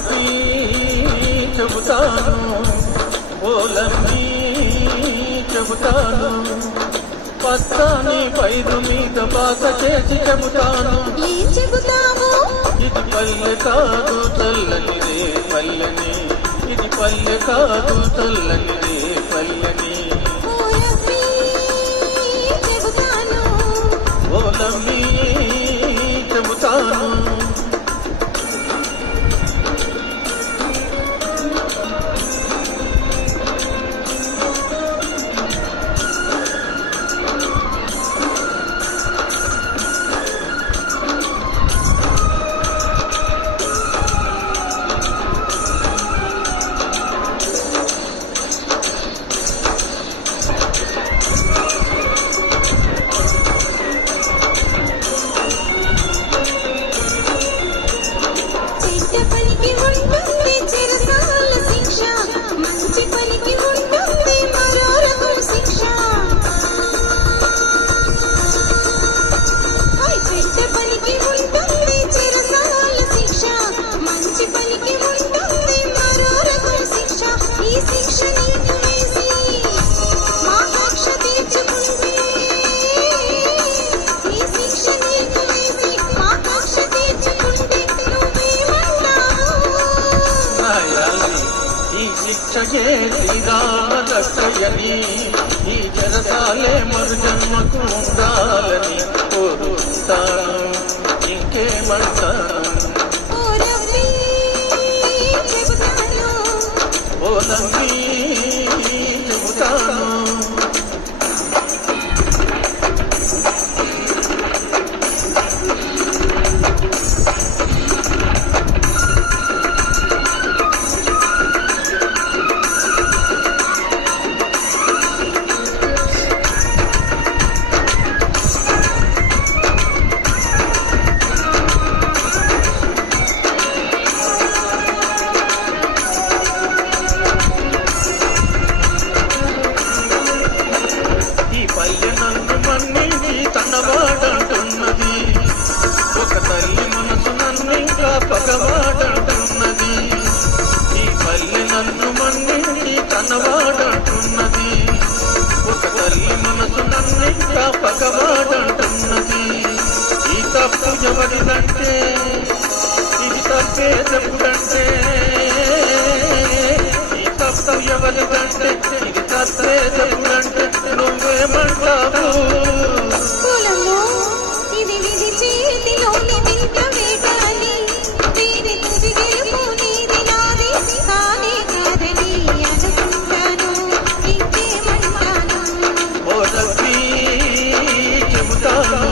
నవ్వి చెబుతాను, ఓలమ్మి చెబుతాను, పచ్చని పైరు మీద బాధ చేసి చెబుతాను. ఏం చెబుతావు? ఇది పల్లె కాదు చల్లనిదే పల్లెని, ఇది పల్లె కాదు చల్లనిదే పల్లెని. ఓలమ్మి చెబుతాను. శిక్షయే శ్రీరామదక్షయని, ఈ జరసాలే మరు జన్మకు ఉండాలని కోరుతాను. ఇంకేమంటాను? ఓలమ్మి చెబుతాను. నన్ను మన్నించి తనవాడంటున్నది, ఒక తల్లి మనసు నన్ను ఇంకా పగవాడంటున్నది. ఈ పల్లె నన్ను మన్నించి తనవాడంటున్నది, ఒక తల్లి మనసు నన్ను ఇంకా పగవాడంటున్నది. ఈ తప్పు ఎవరిదంటే, ఇది తప్పేదెప్పుడంటే, ఈ తప్పు ఎవరిదంటే, ఇది తప్పేదెప్పుడంటే నువ్వేమంటావు? ఇది విధి చేతిలోని వింత వేటని, దీని తుది గెలుపు నీది నాది కానే కాదని అనుకుంటాను. ఇంకేమంటాను? ఓలమ్మి చెబుతాను.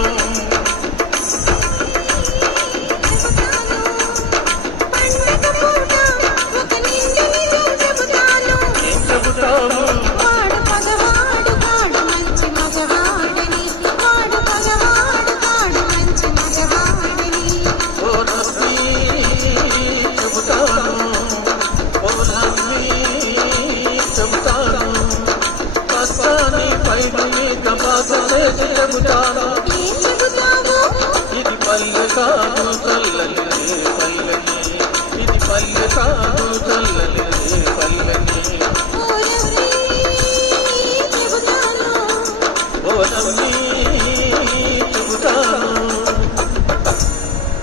పండగ పూట ఒక నిండు నిజం చెబుతాను. ఏం చెబుతావు? వాడు పగవాడు కాడు మంచి మగవాడని, వాడు పగవాడు కాడు మంచి మగవాడని. ఓలమ్మి చెబుతాను. ఓలమ్మి చెబుతాను. పచ్చని పైరు మీద బాధ చేసి చెబుతాను. ఏం చెబుతావు? ఇది పల్లె కాదు చల్లని పల్లెని, ఇది పల్లె కాదు చల్లని